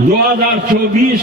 2024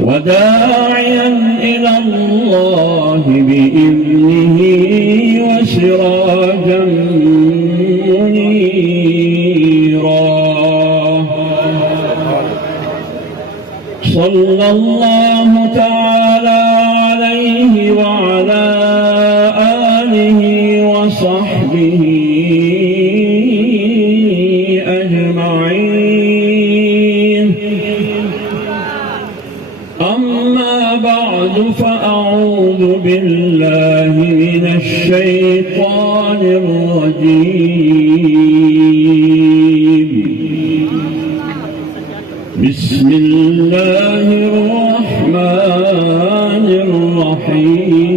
وداعيا إلى الله بإذنه وسراجا منيرا صلى الله تعالى عليه وعلى آله وصحبه فأعوذ بالله من الشيطان الرجيم بسم الله الرحمن الرحيم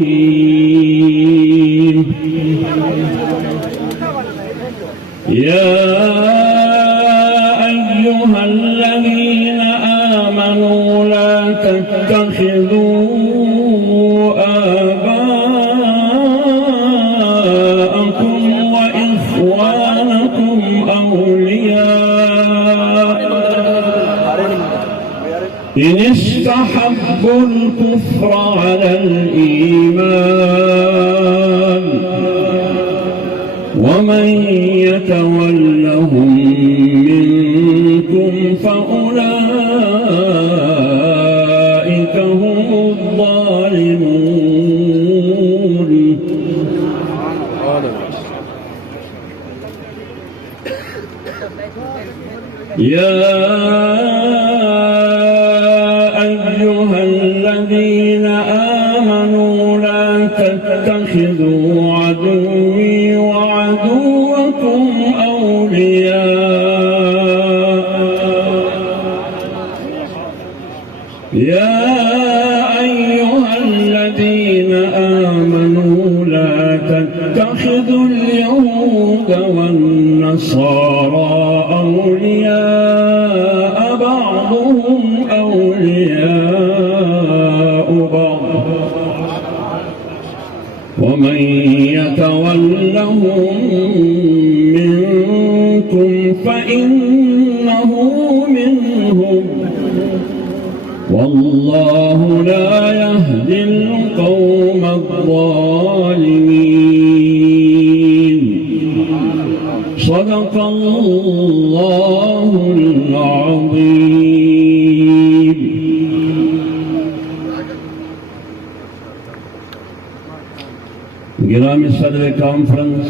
يا أيها الذين آمنوا لا تتخذوا إن استحبوا الكفر على الإيمان ومن يتولهم منكم فأولئك هم الظالمون يا أيها الذين آمنوا لا تتخذوا عدوي وعدوكم أولياء يا أيها الذين آمنوا لا تتخذوا اليهود والنصارى أولياء بعضهم أولياء بعض ومن يتولهم منكم فإنه منهم والله لا يهدي القوم الظالمين صدق الله العظيم. گرامی صدر کانفرنس،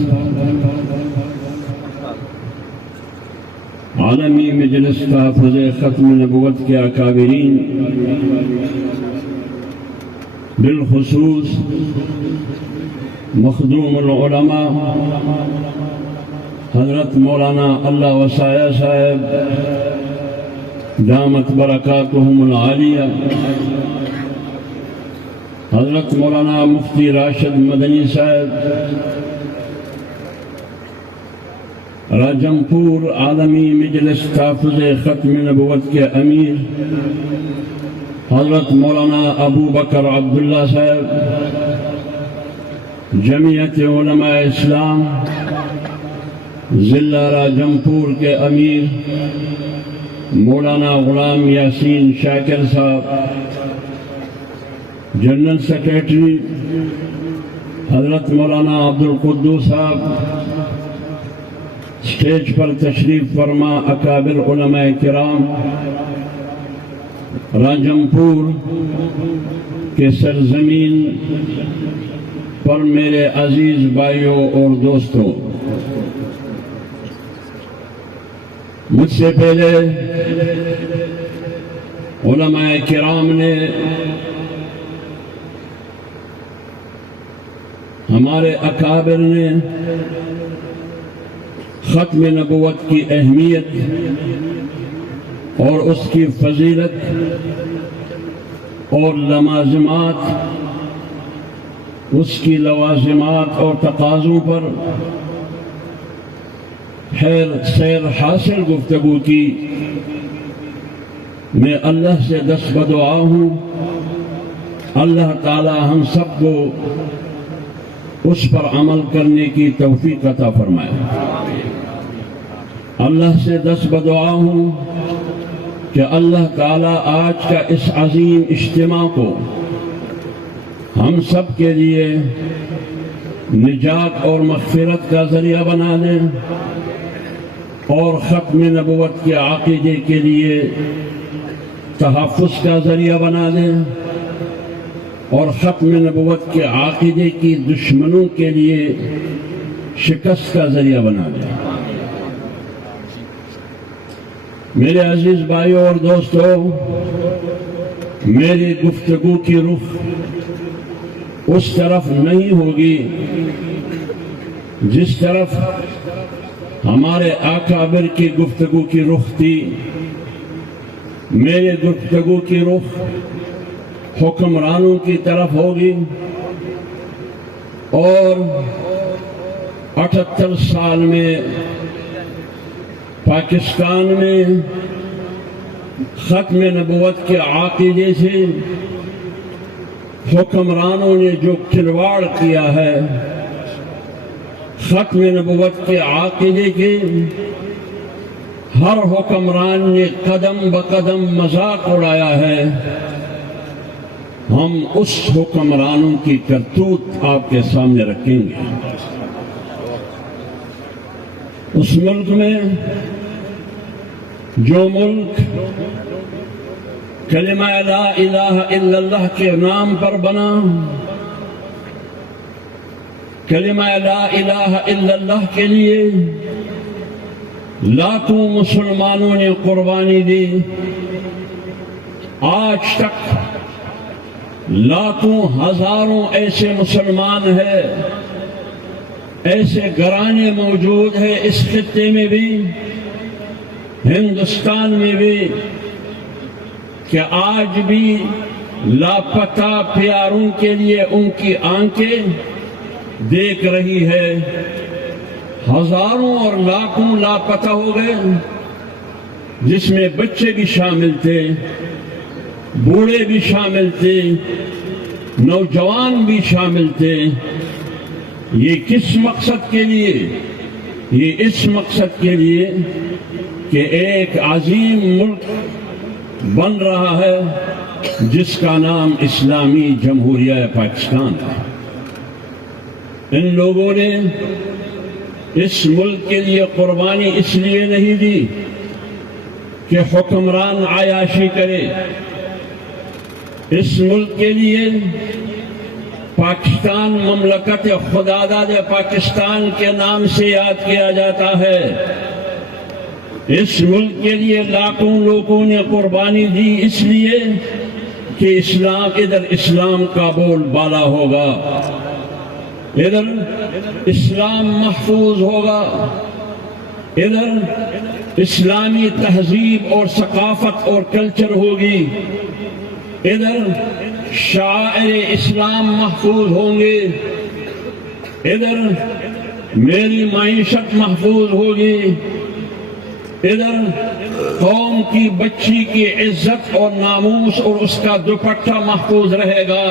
عالمی مجلس تحفظ ختم نبوت کے اکابرین، بالخصوص مخدوم العلماء حضرت مولانا اللہ وسایہ صاحب دامت برکاتہم العالیہ، حضرت مولانا مفتی راشد مدنی صاحب راجم پور عالمی مجلس تحفظ ختم نبوت کے امیر، حضرت مولانا ابو بکر عبداللہ صاحب جمعیت علماء اسلام ضلع راجم پور کے امیر مولانا غلام یاسین شاکر صاحب، جنرل سیکریٹری حضرت مولانا عبدالقدوس صاحب، اسٹیج پر تشریف فرما اکابر علماء کرام، راجم پور کے سرزمین پر میرے عزیز بھائیوں اور دوستوں، مجھ سے پہلے علماء کرام نے ہمارے اکابر نے ختم نبوت کی اہمیت اور اس کی فضیلت اور لوازمات، اس کی لوازمات اور تقاضوں پر سیر حاصل گفتگو کی۔ میں اللہ سے دست بدعا ہوں اللہ تعالی ہم سب کو اس پر عمل کرنے کی توفیق عطا فرمائے۔ اللہ سے دست بدعا ہوں کہ اللہ تعالی آج کا اس عظیم اجتماع کو ہم سب کے لیے نجات اور مغفرت کا ذریعہ بنا دیں، اور ختم نبوت کے عقیدے کے لیے تحفظ کا ذریعہ بنا دیں، اور ختم نبوت کے عقیدے کی دشمنوں کے لیے شکست کا ذریعہ بنا دیں۔ میرے عزیز بھائیوں اور دوستوں، میری گفتگو کی رخ اس طرف نہیں ہوگی جس طرف ہمارے اکابر کی گفتگو کی رخ تھی۔ میری گفتگو کی رخ حکمرانوں کی طرف ہوگی، اور 78 سال میں پاکستان میں ختم نبوت کے عقیدے سے حکمرانوں نے جو کھلواڑ کیا ہے، ختم نبوت کے عقیدے کے ہر حکمران نے قدم بقدم مذاق اڑایا ہے، ہم اس حکمرانوں کی کرتوت آپ کے سامنے رکھیں گے۔ اس ملک میں جو ملک کلمہ لا الہ الا اللہ کے نام پر بنا، کلمہ لا الہ الا اللہ کے لیے لاکھوں مسلمانوں نے قربانی دی، آج تک لاکھوں ہزاروں ایسے مسلمان ہیں، ایسے گھرانے موجود ہیں اس خطے میں بھی، ہندوستان میں بھی، کہ آج بھی لاپتہ پیاروں کے لیے ان کی آنکھیں دیکھ رہی ہے۔ ہزاروں اور لاکھوں لاپتہ ہو گئے، جس میں بچے بھی شامل تھے، بوڑھے بھی شامل تھے، نوجوان بھی شامل تھے۔ یہ کس مقصد کے لیے؟ یہ اس مقصد کے لیے کہ ایک عظیم ملک بن رہا ہے جس کا نام اسلامی جمہوریہ پاکستان ہے۔ ان لوگوں نے اس ملک کے لیے قربانی اس لیے نہیں دی کہ حکمران عیاشی کرے، اس ملک کے لیے پاکستان مملکت خداداد پاکستان کے نام سے یاد کیا جاتا ہے۔ اس ملک کے لیے لاکھوں لوگوں نے قربانی دی اس لیے کہ ادھر اسلام کا بول بالا ہوگا، ادھر اسلام محفوظ ہوگا، ادھر اسلامی تہذیب اور ثقافت اور کلچر ہوگی، ادھر شاعر اسلام محفوظ ہوں گے، ادھر میری معیشت محفوظ ہوگی، ادھر قوم کی بچی کی عزت اور ناموس اور اس کا دوپٹہ محفوظ رہے گا۔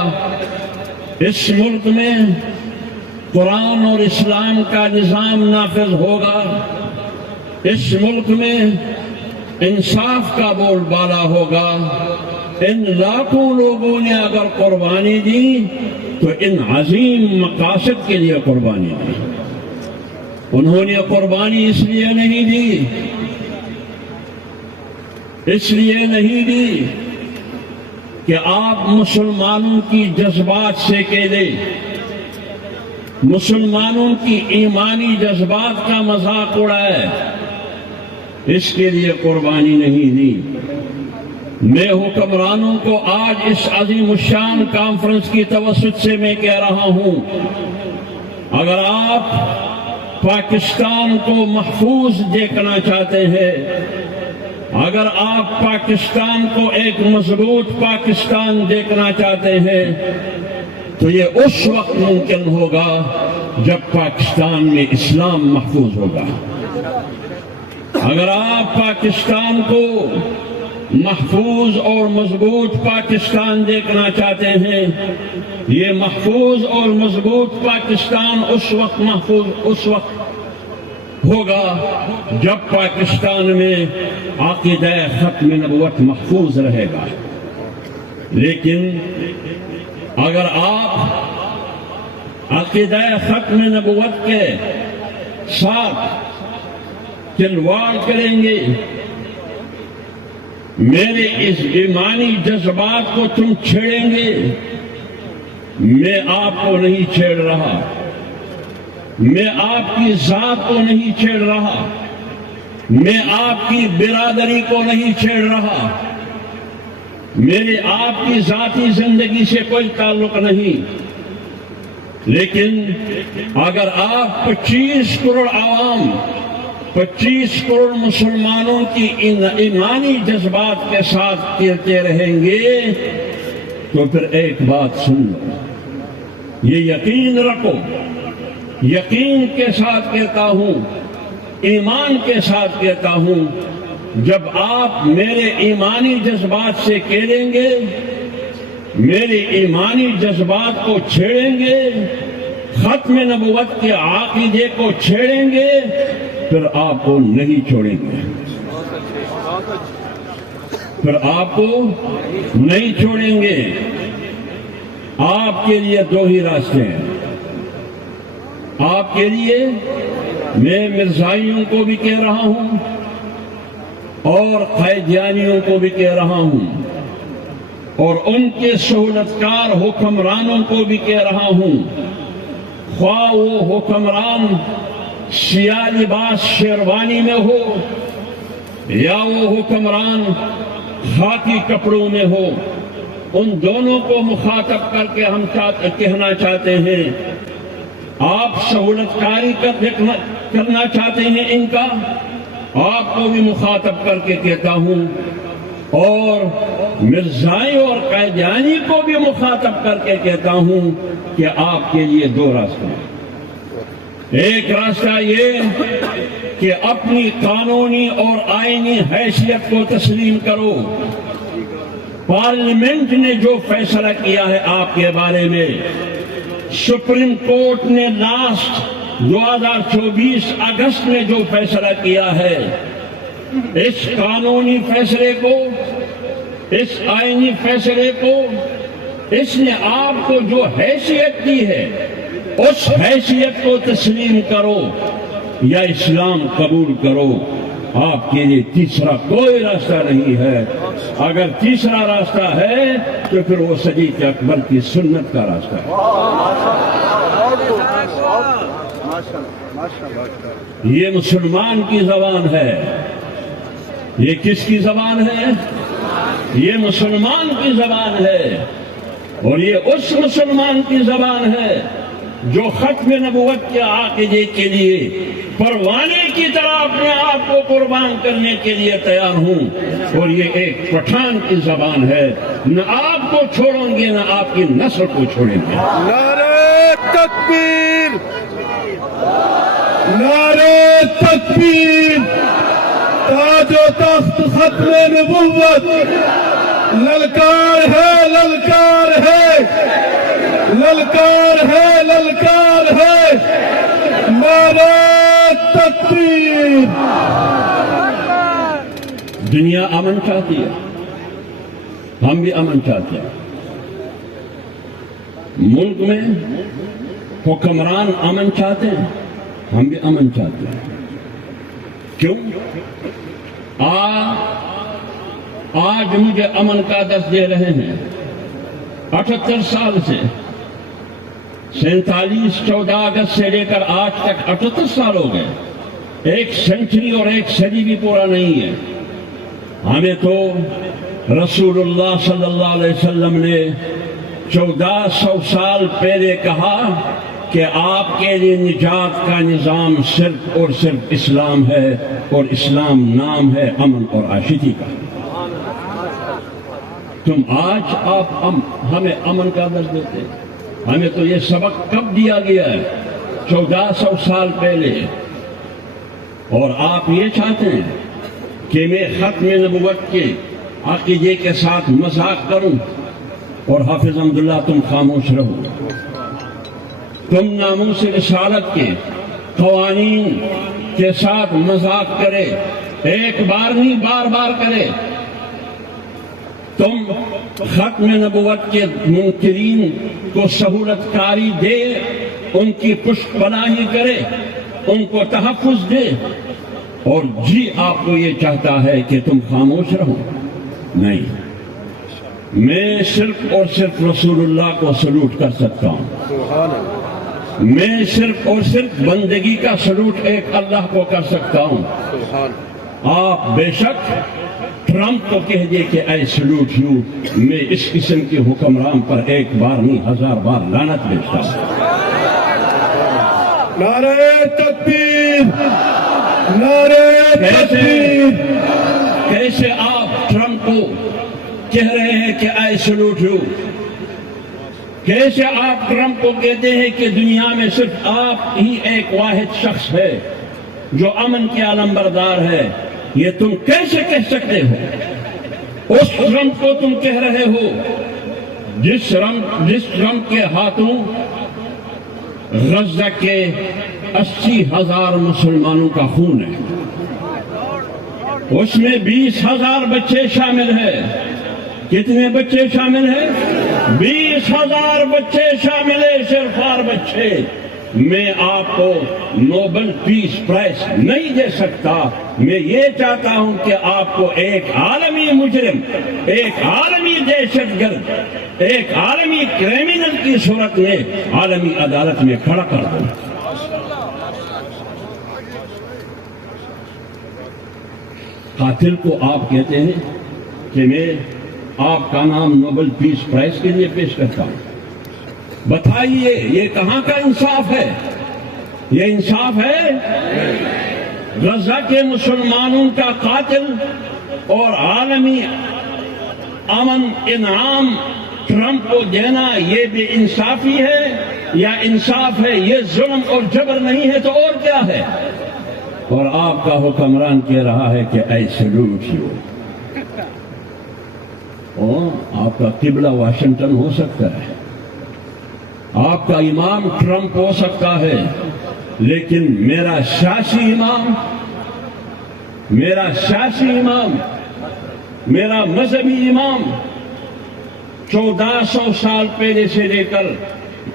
اس ملک میں قرآن اور اسلام کا نظام نافذ ہوگا، اس ملک میں انصاف کا بول بالا ہوگا۔ ان لاکھوں لوگوں نے اگر قربانی دی تو ان عظیم مقاصد کے لیے قربانی دی، انہوں نے قربانی اس لیے نہیں دی، اس لیے نہیں دی کہ آپ مسلمانوں کی جذبات سے کہلے، مسلمانوں کی ایمانی جذبات کا مذاق اڑائے، اس کے لیے قربانی نہیں دی۔ میں حکمرانوں کو آج اس عظیم الشان کانفرنس کی توسط سے میں کہہ رہا ہوں، اگر آپ پاکستان کو محفوظ دیکھنا چاہتے ہیں، اگر آپ پاکستان کو ایک مضبوط پاکستان دیکھنا چاہتے ہیں تو یہ اس وقت ممکن ہوگا جب پاکستان میں اسلام محفوظ ہوگا۔ اگر آپ پاکستان کو محفوظ اور مضبوط پاکستان دیکھنا چاہتے ہیں، یہ محفوظ اور مضبوط پاکستان اس وقت ہوگا جب پاکستان میں عقیدہ ختم نبوت محفوظ رہے گا۔ لیکن اگر آپ عقیدہ ختم نبوت کے ساتھ کھلواڑ کریں گے، میرے اس ایمانی جذبات کو تم چھیڑیں گے، میں آپ کو نہیں چھیڑ رہا، میں آپ کی ذات کو نہیں چھیڑ رہا، میں آپ کی برادری کو نہیں چھیڑ رہا، میرے آپ کی ذاتی زندگی سے کوئی تعلق نہیں، لیکن اگر آپ 25 کروڑ عوام، 25 کروڑ مسلمانوں کی ایمانی جذبات کے ساتھ چلتے رہیں گے تو پھر ایک بات سن لو، یہ یقین رکھو، یقین کے ساتھ کہتا ہوں، ایمان کے ساتھ کہتا ہوں، جب آپ میرے ایمانی جذبات سے کھیلیں گے، میرے ایمانی جذبات کو چھیڑیں گے، ختم نبوت کے عقیدے کو چھیڑیں گے، پھر آپ کو نہیں چھوڑیں گے، پھر آپ کو نہیں چھوڑیں گے۔ آپ کے لیے دو ہی راستے ہیں، آپ کے لیے میں مرزائیوں کو بھی کہہ رہا ہوں اور قائدیانیوں کو بھی کہہ رہا ہوں اور ان کے سہولتکار حکمرانوں کو بھی کہہ رہا ہوں، خواہ وہ حکمران سیاہ لباس شیروانی میں ہو یا وہ حکمران خاکی کپڑوں میں ہو، ان دونوں کو مخاطب کر کے ہم کہنا چاہتے ہیں، آپ سہولت کاری کرنا چاہتے ہیں ان کا، آپ کو بھی مخاطب کر کے کہتا ہوں، اور مرزائی اور قائدیانی کو بھی مخاطب کر کے کہتا ہوں کہ آپ کے لیے دو راستے ہیں۔ ایک راستہ یہ کہ اپنی قانونی اور آئینی حیثیت کو تسلیم کرو، پارلیمنٹ نے جو فیصلہ کیا ہے آپ کے بارے میں، سپریم کورٹ نے لاسٹ 2024 اگست میں جو فیصلہ کیا ہے، اس قانونی فیصلے کو اس آئینی فیصلے کو اس نے آپ کو جو حیثیت دی ہے اس حیثیت کو تسلیم کرو یا اسلام قبول کرو. آپ کے لیے تیسرا کوئی راستہ نہیں ہے. اگر تیسرا راستہ ہے تو پھر وہ صدیق اکبر کی سنت کا راستہ ہے. یہ مسلمان کی زبان ہے. یہ کس کی زبان ہے؟ یہ مسلمان کی زبان ہے. اور یہ اس مسلمان کی زبان ہے جو ختم نبوت کے عقیدے کے لیے پروانے کی طرح اپنے آپ کو قربان کرنے کے لیے تیار ہوں. اور یہ ایک پٹھان کی زبان ہے. نہ آپ کو چھوڑیں گے نہ آپ کی نسل کو چھوڑیں گے. نعرہ تکبیر! نعرہ تکبیر! تاج و تخت ختم نبوت للکار ہے، للکار ہے، للکار ہے، للکار ہے. نعرہ تکبیر! دنیا امن چاہتی ہے، ہم بھی امن چاہتے ہیں. ملک میں حکمران امن چاہتے ہیں، ہم بھی امن چاہتے ہیں. کیوں؟ آج مجھے امن کا درس دے رہے ہیں. 78 سال سے 14 اگست سے لے کر آج تک 78 سال ہو گئے. ایک سینچری اور ایک صدی بھی پورا نہیں ہے. ہمیں تو رسول اللہ صلی اللہ علیہ وسلم نے 1400 سال پہلے کہا کہ آپ کے لیے نجات کا نظام صرف اور صرف اسلام ہے، اور اسلام نام ہے امن اور عاشقی کا. آج آپ ہمیں امن کا درس دیتے ہیں. ہمیں تو یہ سبق کب دیا گیا ہے؟ 1400 سال پہلے. اور آپ یہ چاہتے ہیں کہ میں ختم نبوت کے عقیدے کے ساتھ مذاق کروں اور حافظ حمداللہ تم خاموش رہو. تم ناموس رسالت کے قوانین کے ساتھ مذاق کرے، ایک بار نہیں بار بار کرے. تم ختم نبوت کے منکرین کو سہولت کاری دے، ان کی پشت پناہی کرے، ان کو تحفظ دے، اور جی آپ کو یہ چاہتا ہے کہ تم خاموش رہو. نہیں، میں صرف اور صرف رسول اللہ کو سلوٹ کر سکتا ہوں. میں صرف اور صرف بندگی کا سلوٹ ایک اللہ کو کر سکتا ہوں. آپ بے شک ٹرمپ کو کہہ دے کہ اے سلوٹ یو، میں اس قسم کے حکمران پر ایک بار نہیں 1000 بار لعنت بھیجتا ہوں. نعرہ تکبیر! نعرہ تکبیر! کیسے آپ ٹرمپ کو کہہ رہے ہیں کہ اے سلوٹ یو؟ کیسے آپ ٹرمپ کو کہتے ہیں کہ دنیا میں صرف آپ ہی ایک واحد شخص ہے جو امن کے علمبردار ہے؟ یہ تم کیسے کہہ سکتے ہو؟ اس ٹرمپ کو تم کہہ رہے ہو جس ٹرمپ کے ہاتھوں غزہ کے 80,000 مسلمانوں کا خون ہے. اس میں 20,000 بچے شامل ہیں. کتنے بچے شامل ہیں؟ 20,000 بچے شامل ہیں، صرف 4 بچے. میں آپ کو نوبل پیس پرائز نہیں دے سکتا. میں یہ چاہتا ہوں کہ آپ کو ایک عالمی مجرم، ایک عالمی دہشت گرد، ایک عالمی کرمینل کی صورت میں عالمی عدالت میں کھڑا کر دوں. قاتل کو آپ کہتے ہیں کہ میں آپ کا نام نوبل پیس پرائز کے لیے پیش کرتا ہوں. بتائیے یہ کہاں کا انصاف ہے؟ یہ انصاف ہے؟ غزہ کے مسلمانوں کا قاتل اور عالمی امن انعام ٹرمپ کو دینا یہ بے انصافی ہے یا انصاف ہے؟ یہ ظلم اور جبر نہیں ہے تو اور کیا ہے؟ اور آپ کا حکمران کہہ رہا ہے کہ اے سلوٹ یو. آپ کا قبلہ واشنگٹن ہو سکتا ہے، آپ کا امام ٹرمپ ہو سکتا ہے، لیکن میرا سیاسی امام میرا مذہبی امام 1400 سال پہلے سے لے کر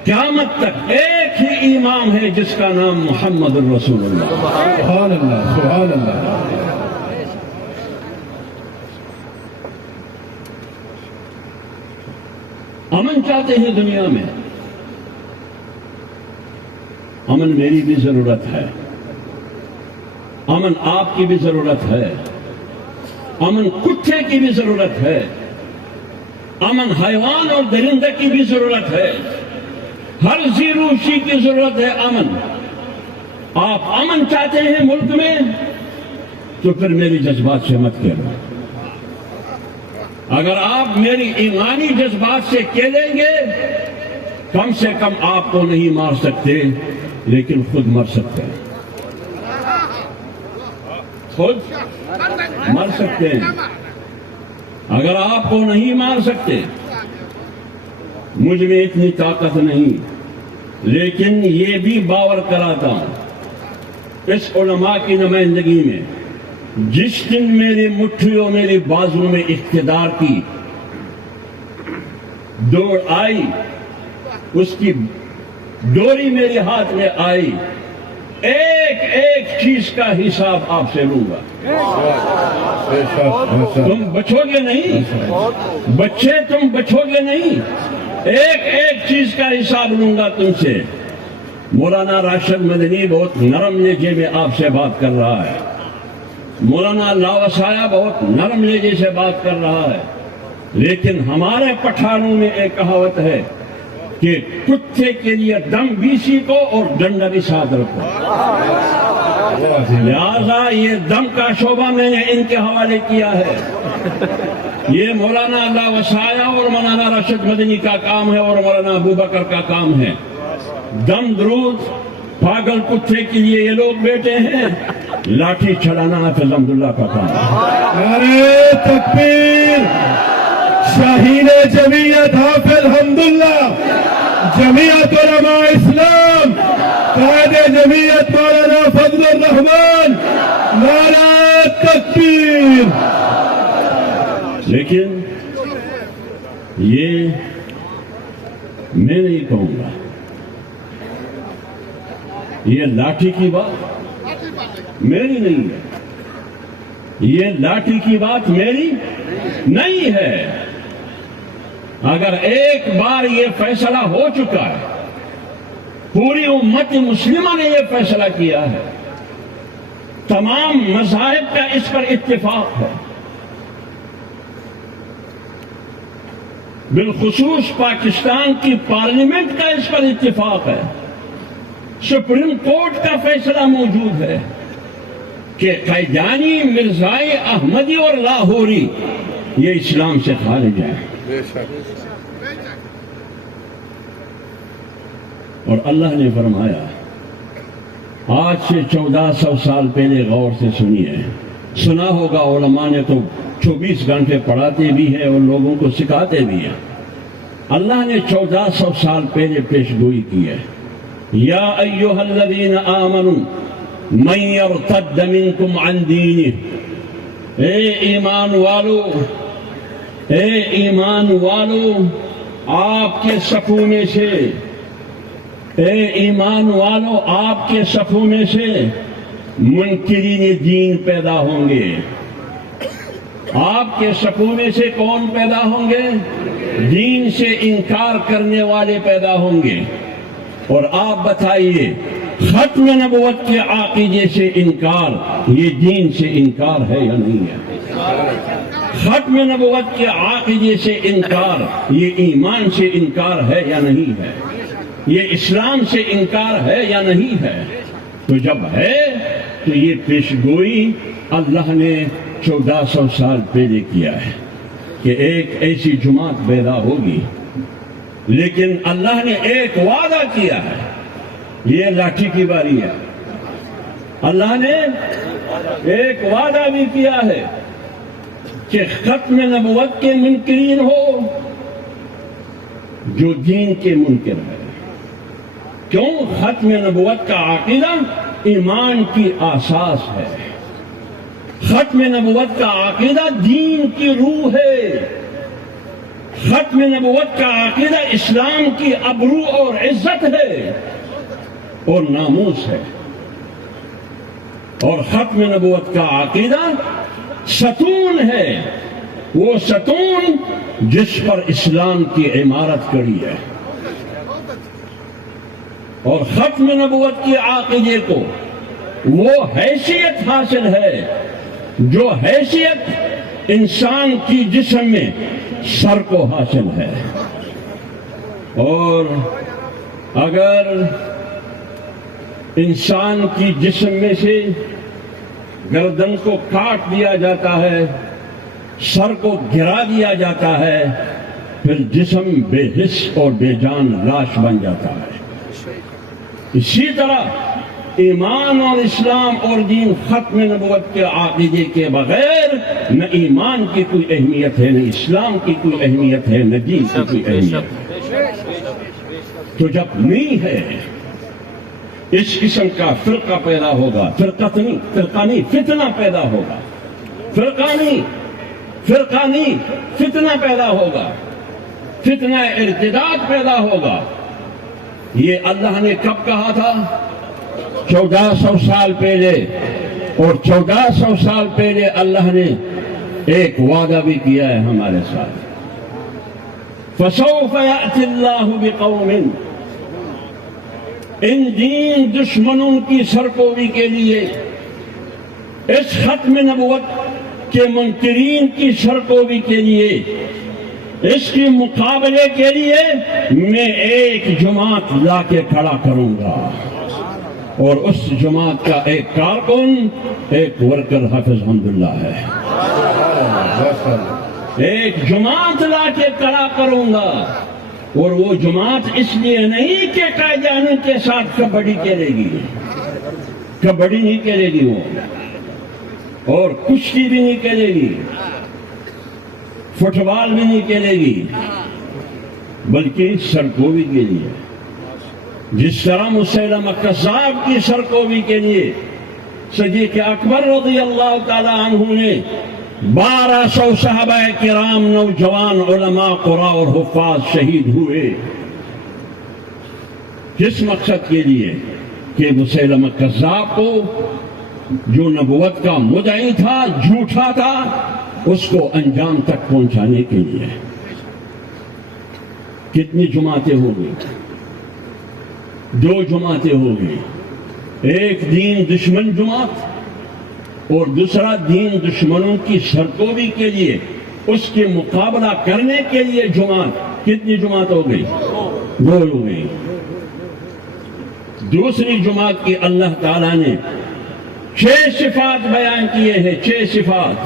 قیامت تک ایک ہی امام ہے جس کا نام محمد الرسول اللہ. سبحان اللہ سبحان اللہ. امن چاہتے ہیں دنیا میں، امن میری بھی ضرورت ہے، امن آپ کی بھی ضرورت ہے، امن کتے کی بھی ضرورت ہے، امن حیوان اور درندہ کی بھی ضرورت ہے، ہر زیروشی کی ضرورت ہے امن. آپ امن چاہتے ہیں ملک میں تو پھر میری جذبات سے مت کھیلو. اگر آپ میری ایمانی جذبات سے کھیلیں گے کم سے کم آپ کو نہیں مار سکتے لیکن خود مر سکتے ہیں، خود مر سکتے ہیں. اگر آپ کو نہیں مار سکتے، مجھ میں اتنی طاقت نہیں، لیکن یہ بھی باور کراتا ہوں اس علماء کی نمائندگی میں، جس دن میری مٹھیوں میری بازو میں اقتدار کی دوڑ آئی، اس کی ڈوری میرے ہاتھ میں آئی، ایک ایک چیز کا حساب آپ سے لوں گا. تم بچو گے نہیں بچے، تم بچو گے نہیں، ایک ایک چیز کا حساب لوں گا تم سے. مولانا راشد مدنی بہت نرم لہجے میں آپ سے بات کر رہا ہے، مولانا لاوسایا بہت نرم لہجے سے بات کر رہا ہے، لیکن ہمارے پٹھانوں میں ایک کہاوت ہے کہ کتے کے لیے دم بھی سیکھو اور ڈنڈا بھی ساتھ رکھو. لہذا یہ دم کا شعبہ میں نے ان کے حوالے کیا ہے. یہ مولانا لاوسایا اور مولانا راشد مدنی کا کام ہے اور مولانا ابو بکر کا کام ہے. دم درود پاگل کتے کے لیے یہ لوگ بیٹھے ہیں، لاٹھی چلانا حافظ الحمدللہ کا کام. نعرے تکبیر. شاہین جمعیت حافظ الحمدللہ، جمعیت علماء اسلام، قائد جمعیت مولانا فضل الرحمان، نعرے تکبیر. لیکن یہ میں نہیں کہوں گا، یہ لاٹھی کی بات میری نہیں ہے، یہ لاٹھی کی بات میری نہیں ہے. اگر ایک بار یہ فیصلہ ہو چکا ہے، پوری امت مسلمہ نے یہ فیصلہ کیا ہے، تمام مذاہب کا اس پر اتفاق ہے، بالخصوص پاکستان کی پارلیمنٹ کا اس پر اتفاق ہے، سپریم کورٹ کا فیصلہ موجود ہے کہ قیدانی، مرزائی، احمدی اور لاہوری یہ اسلام سے خارج ہیں. اور اللہ نے فرمایا، آج سے 1400 سال پہلے غور سے سنیے، سنا ہوگا علماء نے تو 24 گھنٹے پڑھاتے بھی ہیں اور لوگوں کو سکھاتے بھی ہیں. اللہ نے 1400 سال پہلے پیش گوئی کی ہے، یا ایھا الذین آمنوا من یرتد منکم عن دینہ، اے ایمان والو، اے ایمان والو، آپ کے صفوں میں سے، اے ایمان والو، آپ کے صفوں میں سے منکرین دین پیدا ہوں گے. آپ کے صفوں میں سے کون پیدا ہوں گے؟ دین سے انکار کرنے والے پیدا ہوں گے. اور آپ بتائیے، ختم نبوت کے عقیدے سے انکار یہ دین سے انکار ہے یا نہیں ہے؟ ختم نبوت کے عقیدے سے انکار یہ ایمان سے انکار ہے یا نہیں ہے؟ یہ اسلام سے انکار ہے یا نہیں ہے؟ تو جب ہے تو یہ پیشگوئی اللہ نے 1400 سال پہلے کیا ہے کہ ایک ایسی جماعت پیدا ہوگی. لیکن اللہ نے ایک وعدہ کیا ہے، یہ لاٹھی کی باری ہے. اللہ نے ایک وعدہ بھی کیا ہے کہ ختم نبوت کے منکرین ہو جو دین کے منکر ہے. کیوں؟ ختم نبوت کا عقیدہ ایمان کی اساس ہے. ختم نبوت کا عقیدہ دین کی روح ہے. ختم نبوت کا عقیدہ اسلام کی ابرو اور عزت ہے اور ناموس ہے. اور ختم نبوت کا عقیدہ ستون ہے، وہ ستون جس پر اسلام کی عمارت کڑی ہے. اور ختم نبوت کی عقیدے کو وہ حیثیت حاصل ہے جو حیثیت انسان کی جسم میں سر کو حاصل ہے. اور اگر انسان کی جسم میں سے گردن کو کاٹ دیا جاتا ہے، سر کو گرا دیا جاتا ہے، پھر جسم بے حس اور بے جان لاش بن جاتا ہے. اسی طرح ایمان اور اسلام اور دین ختم نبوت کے عقیدے کے بغیر نہ ایمان کی کوئی اہمیت ہے، نہ اسلام کی کوئی اہمیت ہے، نہ دین کی کوئی اہمیت ہے. تو جب نہیں ہے اس قسم کا فرقہ پیدا ہوگا، فرقہ نہیں فتنہ پیدا ہوگا. فرقہ نہیں فتنہ پیدا ہوگا، فتنہ ارتداد پیدا ہوگا. یہ اللہ نے کب کہا تھا؟ 1400 سال پہلے. اور 1400 سال پہلے اللہ نے ایک وعدہ بھی کیا ہے ہمارے ساتھ. فَسَوْفَ يَأْتِ اللَّهُ بِقَوْمٍ، ان دین دشمنوں کی سرکوبی کے لیے، اس ختم نبوت کے منکرین کی سرکوبی کے لیے، اس کے مقابلے کے لیے میں ایک جماعت لا کے کھڑا کروں گا. اور اس جماعت کا ایک کارکن، ایک ورکر حافظ حمداللہ ہے. ایک جماعت لا کے کھڑا کروں گا. اور وہ جماعت اس لیے نہیں کہ قائدانوں کے ساتھ کبڈی کھیلے گی، کبڈی نہیں کھیلے گی وہ، اور کشتی بھی نہیں کھیلے گی، فٹ بال بھی نہیں کھیلے گی، بلکہ سرکوبی کے لیے. جس طرح مسیلمہ کذاب کی سرکوبی کے لیے صدیق اکبر رضی اللہ تعالی عنہ نے 1200 صحابہ کرام، نوجوان علماء، قراء اور حفاظ شہید ہوئے. کس مقصد کے لیے؟ کہ مسیلمہ کذاب کو، جو نبوت کا مدعی تھا، جھوٹا تھا، اس کو انجام تک پہنچانے کے لیے. کتنی جماعتیں ہو گئی؟ 2 جماعتیں ہو گئی. ایک دین دشمن جماعت اور دوسرا دین دشمنوں کی سرکوبی کے لیے، اس کے مقابلہ کرنے کے لیے جماعت. کتنی جماعت ہو گئی؟ 2 ہو گئی. دوسری جماعت کی اللہ تعالیٰ نے 6 صفات بیان کیے ہیں. 6 صفات.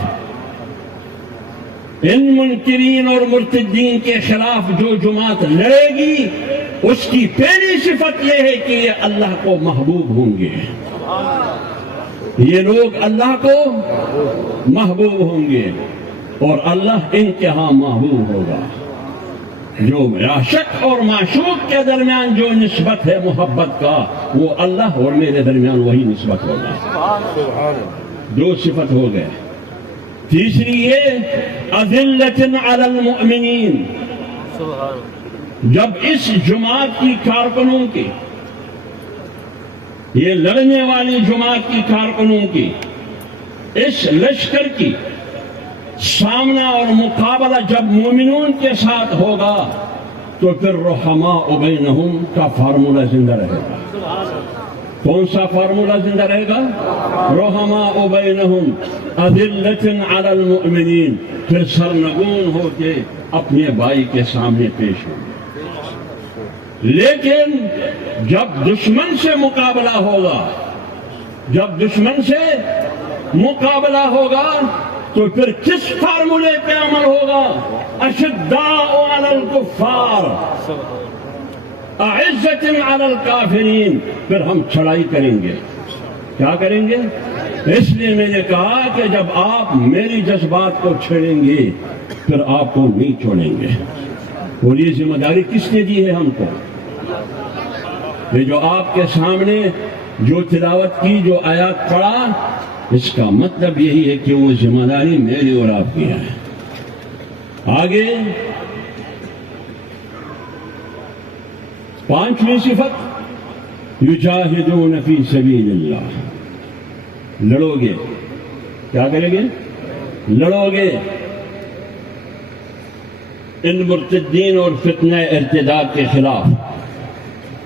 ان منکرین اور مرتدین کے خلاف جو جماعت لڑے گی، اس کی پہلی صفت یہ ہے کہ یہ اللہ کو محبوب ہوں گے. یہ لوگ اللہ کو محبوب ہوں گے اور اللہ ان کے ہاں محبوب ہوگا. جو عاشق اور معشوق کے درمیان جو نسبت ہے محبت کا، وہ اللہ اور میرے درمیان وہی نسبت ہوگا. 2 صفت ہو گئے. تیسری یہ اذلۃ علی المؤمنین. جب اس جماعت کی کارکنوں کی، یہ لڑنے والی جماعت کی کارکنوں کی، اس لشکر کی سامنا اور مقابلہ جب مومنون کے ساتھ ہوگا، تو پھر رحماء بینہم کا فارمولہ زندہ رہے گا. کون سا فارمولہ زندہ رہے گا؟ رحماء بینہم اذلۃ علی المؤمنین. پھر سرنگون ہو کے اپنے بھائی کے سامنے پیش ہوں گے. لیکن جب دشمن سے مقابلہ ہوگا، جب دشمن سے مقابلہ ہوگا، تو پھر کس فارمولے پہ عمل ہوگا؟ اشداء علی الکفار اعزۃ علی الکافرین. پھر ہم چڑھائی کریں گے. کیا کریں گے؟ اس لیے میں نے کہا کہ جب آپ میری جذبات کو چھیڑیں گے، پھر آپ کو نہیں چھوڑیں گے. اور یہ ذمہ داری کس نے دی ہے ہم کو؟ یہ جو آپ کے سامنے جو تلاوت کی، جو آیات پڑھا، اس کا مطلب یہی ہے کہ وہ ذمہ داری میری اور آپ کی ہے. آگے 5ویں صفت یجاہدون فی سبیل اللہ. لڑو گے. کیا کریں گے؟ لڑو گے ان مرتدین اور فتنہ ارتداد کے خلاف.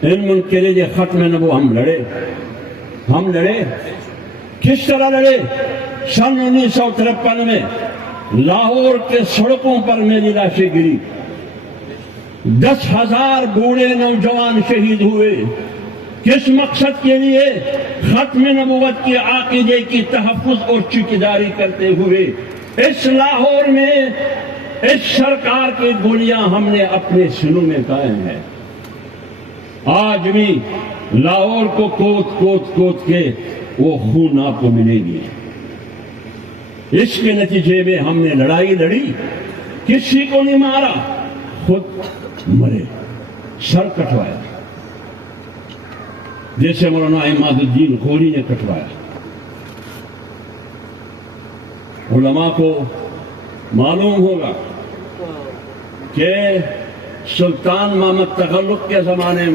ان منکرین ختم نبوت ہم لڑے. کس طرح لڑے؟ سن 1953 میں لاہور کے سڑکوں پر میری لاشیں گری. 10,000 بوڑھے نوجوان شہید ہوئے. کس مقصد کے لیے؟ ختم نبوت کے عقیدے کی تحفظ اور چوکیداری کرتے ہوئے. اس لاہور میں اس سرکار کی گولیاں ہم نے اپنے سینوں میں قائم ہے. آج بھی لاہور کو کوت کے وہ خون آپ کو ملے گی. اس کے نتیجے میں ہم نے لڑائی لڑی. کسی کو نہیں مارا، خود مرے، سر کٹوایا جیسے مولانا عماد الدین غوری نے کٹوایا. علماء کو معلوم ہوگا کہ سلطان محمد تغلق کے زمانے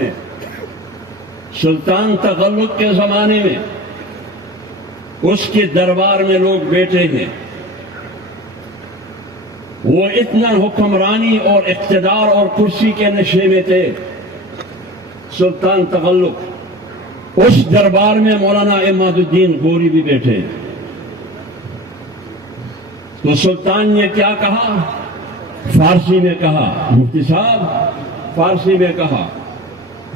میں اس کے دربار میں لوگ بیٹھے ہیں. وہ اتنا حکمرانی اور اقتدار اور کرسی کے نشے میں تھے. سلطان تغلق، اس دربار میں مولانا عماد الدین غوری بھی بیٹھے. تو سلطان نے کیا کہا؟ فارسی میں کہا، مفتی صاحب فارسی میں کہا،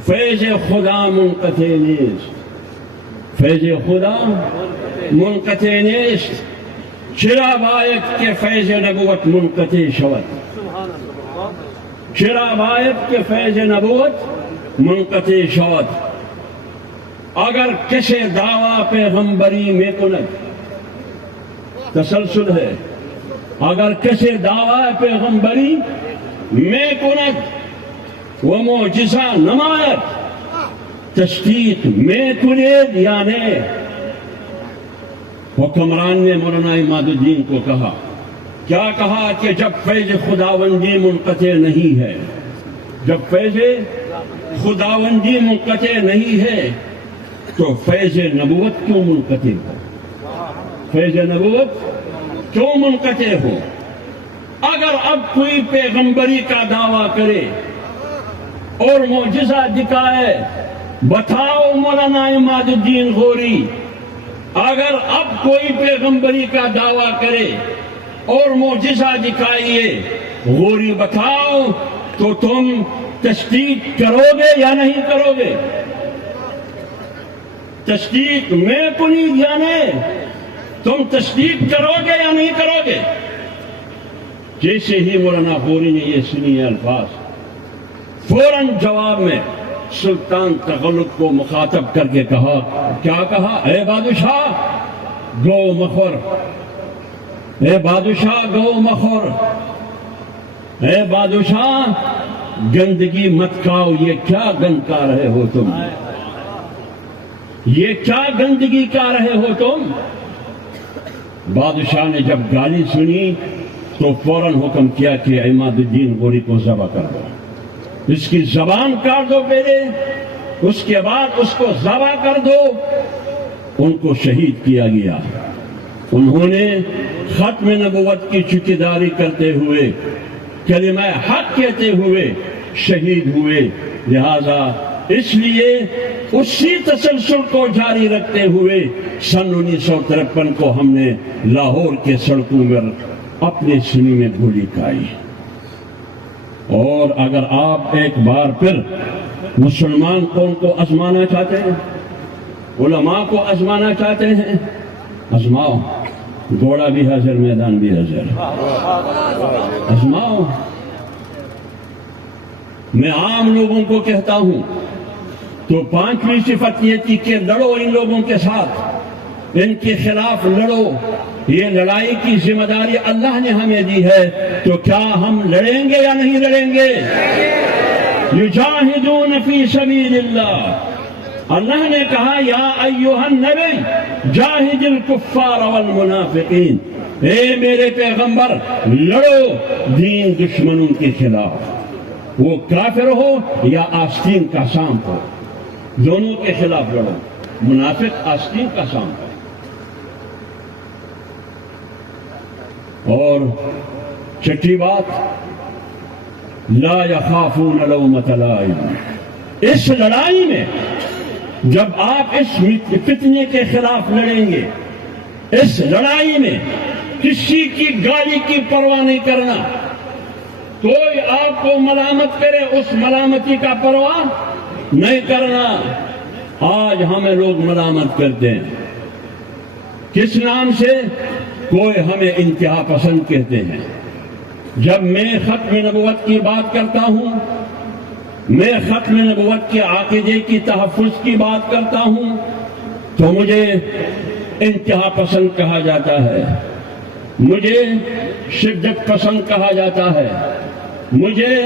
فیض خدا منقطع نیست، فیض خدا منقطع نیست، چرا باید کہ فیض نبوت منقطع شود، چرا باید کہ فیض نبوت منقطع شود. اگر کسی دعویٰ پیغمبری میں کند، تسلسل ہے، اگر کسی دعویٰ پیغمبری میں کند وہ معجزہ نمایت، تصدیق میں کنید یعنی. حکمران نے مولانا عماد الدین کو کہا، کیا کہا کہ جب فیض خداوندی منقطع نہیں ہے، جب فیض خداوندی منقطع نہیں ہے تو فیض نبوت کیوں منقطع ہو؟ فیض نبوت کیوں منقطع ہو؟ اگر اب کوئی پیغمبری کا دعویٰ کرے اور معجزہ دکھائے، بتاؤ مولانا عماد الدین غوری، اگر اب کوئی پیغمبری کا دعویٰ کرے اور معجزہ دکھائیے، غوری بتاؤ تو تم تصدیق کرو گے یا نہیں کرو گے؟ تصدیق میں کنید یعنی تم تصدیق کرو گے یا نہیں کرو گے؟ جیسے ہی مولانا غوری نے یہ سنی الفاظ، فوراً جواب میں سلطان تغلق کو مخاطب کر کے کہا، کیا کہا؟ اے بادشاہ گو مخور، اے بادشاہ گو مخور، اے بادشاہ گندگی مت کھاؤ. یہ کیا گند کھا رہے ہو تم؟ یہ کیا گندگی کھا رہے ہو تم؟ بادشاہ نے جب گالی سنی تو فوراً حکم کیا کہ عماد الدین غوری کو ذبح کر دو، اس کی زبان کاٹ دو پہلے، اس کے بعد اس کو ذبح کر دو. ان کو شہید کیا گیا. انہوں نے ختم نبوت کی چوکیداری کرتے ہوئے، کلمہ حق کہتے ہوئے شہید ہوئے. لہذا اس لیے اسی تسلسل کو جاری رکھتے ہوئے سن 1953 کو ہم نے لاہور کے سڑکوں میں اپنے سینے میں گولی کھائی. اور اگر آپ ایک بار پھر مسلمان قوم کو آزمانا چاہتے ہیں، علماء کو آزمانا چاہتے ہیں، آزماؤ. گھوڑا بھی حاضر، میدان بھی حاضر، آزماؤ. میں عام لوگوں کو کہتا ہوں تو 5ویں صفت یہ تھی کہ لڑو ان لوگوں کے ساتھ، ان کے خلاف لڑو. یہ لڑائی کی ذمہ داری اللہ نے ہمیں دی ہے، تو کیا ہم لڑیں گے یا نہیں لڑیں گے؟ یجاہدون فی سبیل اللہ. اللہ نے کہا یا ایھا النبی جاہد الکفار والمنافقین، اے میرے پیغمبر لڑو دین دشمنوں کے خلاف، وہ کافر ہو یا آستین کا سانپ ہو، دونوں کے خلاف لڑو، منافق آستین کا سانپ ہو۔ اور چھٹی بات، لا یخافون لومۃ لائم، اس لڑائی میں جب آپ اس فتنے کے خلاف لڑیں گے، اس لڑائی میں کسی کی گالی کی پرواہ نہیں کرنا، کوئی آپ کو ملامت کرے اس ملامتی کا پرواہ نہیں کرنا۔ آج ہمیں لوگ ملامت کرتے ہیں، کس نام سے؟ کوئی ہمیں انتہا پسند کہتے ہیں۔ جب میں ختم نبوت کی بات کرتا ہوں، میں ختم نبوت کے عقیدے کی تحفظ کی بات کرتا ہوں، تو مجھے انتہا پسند کہا جاتا ہے، مجھے شدت پسند کہا جاتا ہے، مجھے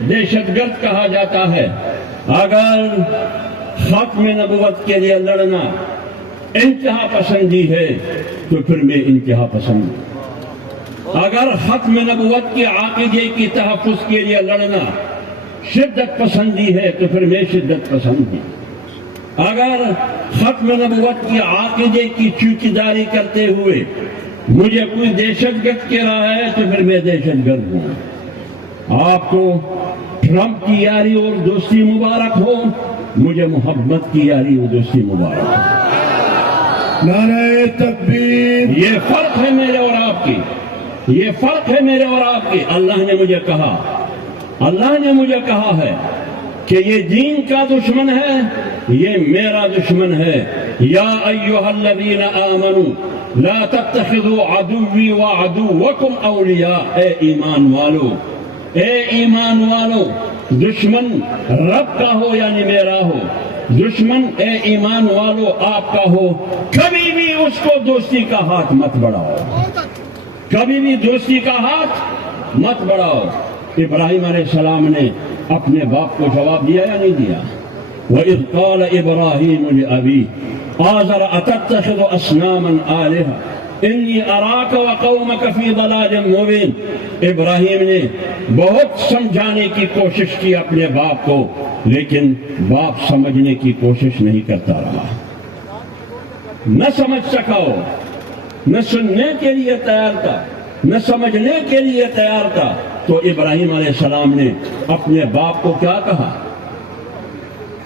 دہشت گرد کہا جاتا ہے۔ اگر ختم نبوت کے لیے لڑنا انتہا پسندی ہے تو پھر میں انتہا پسند ہوں۔ اگر ختم نبوت کے عقیدے کی تحفظ کے لیے لڑنا شدت پسندی ہے تو پھر میں شدت پسند ہوں۔ اگر ختم نبوت کے عقیدے کی چوکیداری کرتے ہوئے مجھے کوئی دہشت گرد کہہ رہا ہے تو پھر میں دہشت گرد ہوں۔ آپ کو ٹرمپ کی یاری اور دوستی مبارک ہو، مجھے محمد کی یاری اور دوستی مبارک ہو۔ نعرہ تکبیر! یہ فرق ہے میرے اور آپ کی، یہ فرق ہے میرے اور آپ کی۔ اللہ نے مجھے کہا ہے کہ یہ دین کا دشمن ہے، یہ میرا دشمن ہے۔ یا ایھا الذین آمنوا لا تتخذوا عدوی وعدوکم اولیاء، اے ایمان والو، دشمن رب کا ہو یعنی میرا ہو، دشمن اے ایمان والو آپ کا ہو، کبھی بھی اس کو دوستی کا ہاتھ مت بڑھاؤ، کبھی بھی دوستی کا ہاتھ مت بڑھاؤ۔ ابراہیم علیہ السلام نے اپنے باپ کو جواب دیا یا نہیں دیا؟ وَإِذْ قَالَ إِبْرَاهِيمُ لِأَبِيهِ آزَرَ أَتَتَّخِذُ أَصْنَامًا آلِهَةً إِنِّي أَرَاكَ وَقَوْمَكَ فِي ضَلَالٍ مُّبِينٍ۔ ابراہیم نے بہت سمجھانے کی کوشش کی اپنے باپ کو، لیکن باپ سمجھنے کی کوشش نہیں کرتا رہا، نہ سمجھ سکا، نہ سننے کے لیے تیار تھا، نہ سمجھنے کے لیے تیار تھا۔ تو ابراہیم علیہ السلام نے اپنے باپ کو کیا کہا؟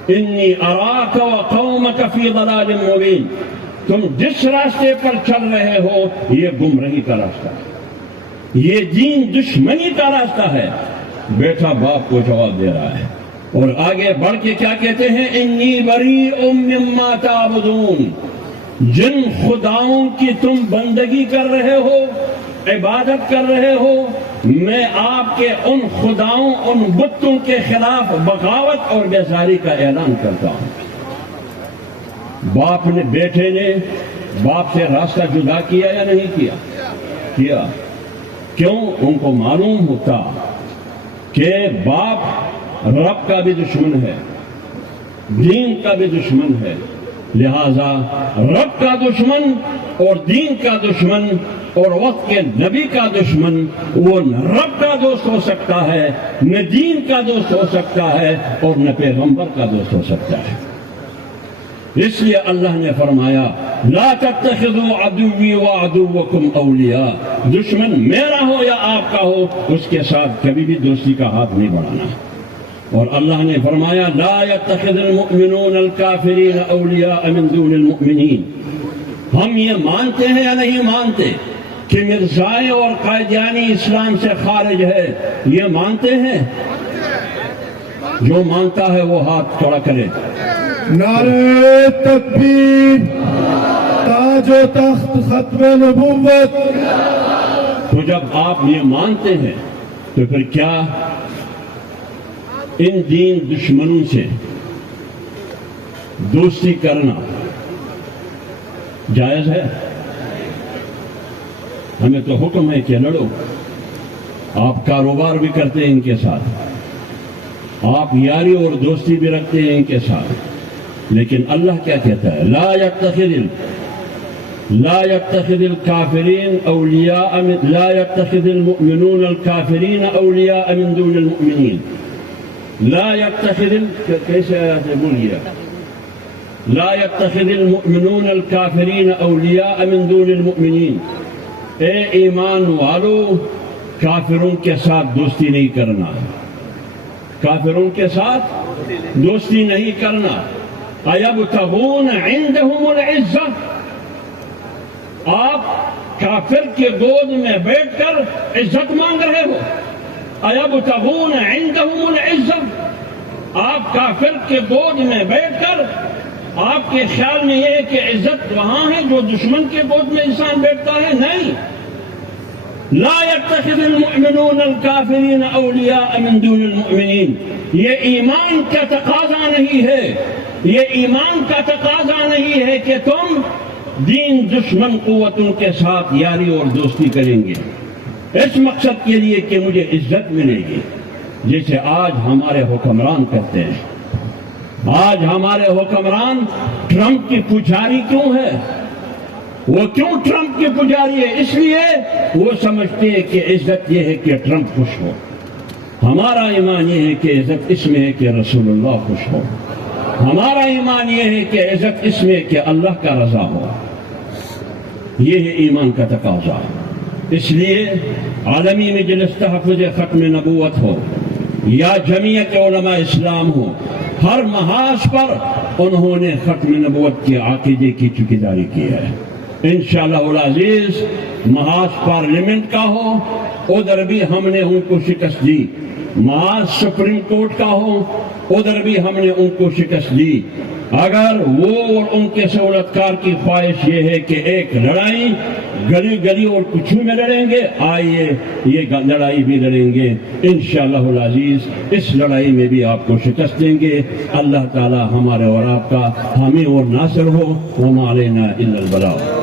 انی اراک وقومک فی ضلال مبین، تم جس راستے پر چل رہے ہو یہ گمراہی کا راستہ ہے، یہ دین دشمنی کا راستہ ہے۔ بیٹا باپ کو جواب دے رہا ہے، اور آگے بڑھ کے کیا کہتے ہیں؟ انی بریء مما تعبدون، جن خداؤں کی تم بندگی کر رہے ہو، عبادت کر رہے ہو، میں آپ کے ان خداؤں، ان بتوں کے خلاف بغاوت اور بیزاری کا اعلان کرتا ہوں۔ باپ نے، بیٹے نے باپ سے راستہ جدا کیا یا نہیں کیا؟ کیوں؟ ان کو معلوم ہوتا کہ باپ رب کا بھی دشمن ہے، دین کا بھی دشمن ہے، لہذا رب کا دشمن اور دین کا دشمن اور وقت کے نبی کا دشمن، وہ نہ رب کا دوست ہو سکتا ہے، نہ دین کا دوست ہو سکتا ہے، اور نہ پیغمبر کا دوست ہو سکتا ہے۔ اس لیے اللہ نے فرمایا لا تتخذوا عدوی وعدوکم اولیاء، دشمن میرا ہو یا آپ کا ہو اس کے ساتھ کبھی بھی دوستی کا ہاتھ نہیں بڑھانا۔ اور اللہ نے فرمایا لا يتخذ المؤمنون الكافرین اولیاء من دون المؤمنین۔ ہم یہ مانتے ہیں یا نہیں مانتے کہ مرزائی اور قائدیانی اسلام سے خارج ہے؟ یہ مانتے ہیں؟ جو مانتا ہے وہ ہاتھ کھڑا کرے۔ نعرہ تکبیر! تاج و تخت ختم نبوت! تو جب آپ یہ مانتے ہیں تو پھر کیا ان دین دشمنوں سے دوستی کرنا جائز ہے؟ ہمیں تو حکم ہے کہ لڑو، آپ کاروبار بھی کرتے ہیں ان کے ساتھ، آپ یاری اور دوستی بھی رکھتے ہیں ان کے ساتھ، لیکن اللہ کیا کہتا ہے؟ لا يتخذ الكافرين اولیاء لا يتخذ المؤمنون الكافرين اولیاء من دون المؤمنین. لا يتخذ کیسے آیات ہے بولیے؟ لا يتخذ المؤمنون الكافرين اولیاء من دون المؤمنین. اے ایمان والو، کافروں کے ساتھ دوستی نہیں کرنا، کافروں کے ساتھ دوستی نہیں کرنا. ایبتغون عندهم العزہ، آپ کافر کے گود میں بیٹھ کر عزت مانگ رہے ہو. ایبتغون عندهم العزہ، آپ کافر کے گود میں بیٹھ کر آپ کے خیال میں یہ ہے کہ عزت وہاں ہے جو دشمن کے گود میں انسان بیٹھتا ہے. نہیں. لا يتخذ المؤمنون الكافرين اولیاء من دون المؤمنین. یہ ایمان کا تقاضا نہیں ہے، یہ ایمان کا تقاضا نہیں ہے کہ تم دین دشمن قوتوں کے ساتھ یاری اور دوستی کریں گے اس مقصد کے لیے کہ مجھے عزت ملے گی، جسے آج ہمارے حکمران کرتے ہیں. آج ہمارے حکمران ٹرمپ کی پجاری کیوں ہے؟ وہ کیوں ٹرمپ کی پجاری ہے؟ اس لیے وہ سمجھتے ہیں کہ عزت یہ ہے کہ ٹرمپ خوش ہو. ہمارا ایمان یہ ہے کہ عزت اس میں ہے کہ رسول اللہ خوش ہو. ہمارا ایمان یہ ہے کہ عزت اس میں کہ اللہ کا رضا ہو. یہ ہے ایمان کا تقاضا. اس لیے عالمی مجلس تحفظ ختم نبوت ہو یا جمعیت علماء اسلام ہو، ہر محاذ پر انہوں نے ختم نبوت کے عقیدے کی چوکیداری کی ہے. انشاءاللہ العزیز محاذ پارلیمنٹ کا ہو، ادھر بھی ہم نے ان کو شکست دی. محاذ سپریم کورٹ کا ہو، ادھر بھی ہم نے ان کو شکست دی. اگر وہ اور ان کے سہولتکار کی خواہش یہ ہے کہ ایک لڑائی گلی گلی اور کچھوں میں لڑیں گے، آئیے یہ لڑائی بھی لڑیں گے. انشاءاللہ العزیز اس لڑائی میں بھی آپ کو شکست دیں گے. اللہ تعالی ہمارے اور آپ کا حامی اور ناصر ہو. وما علینا الا البلاغ.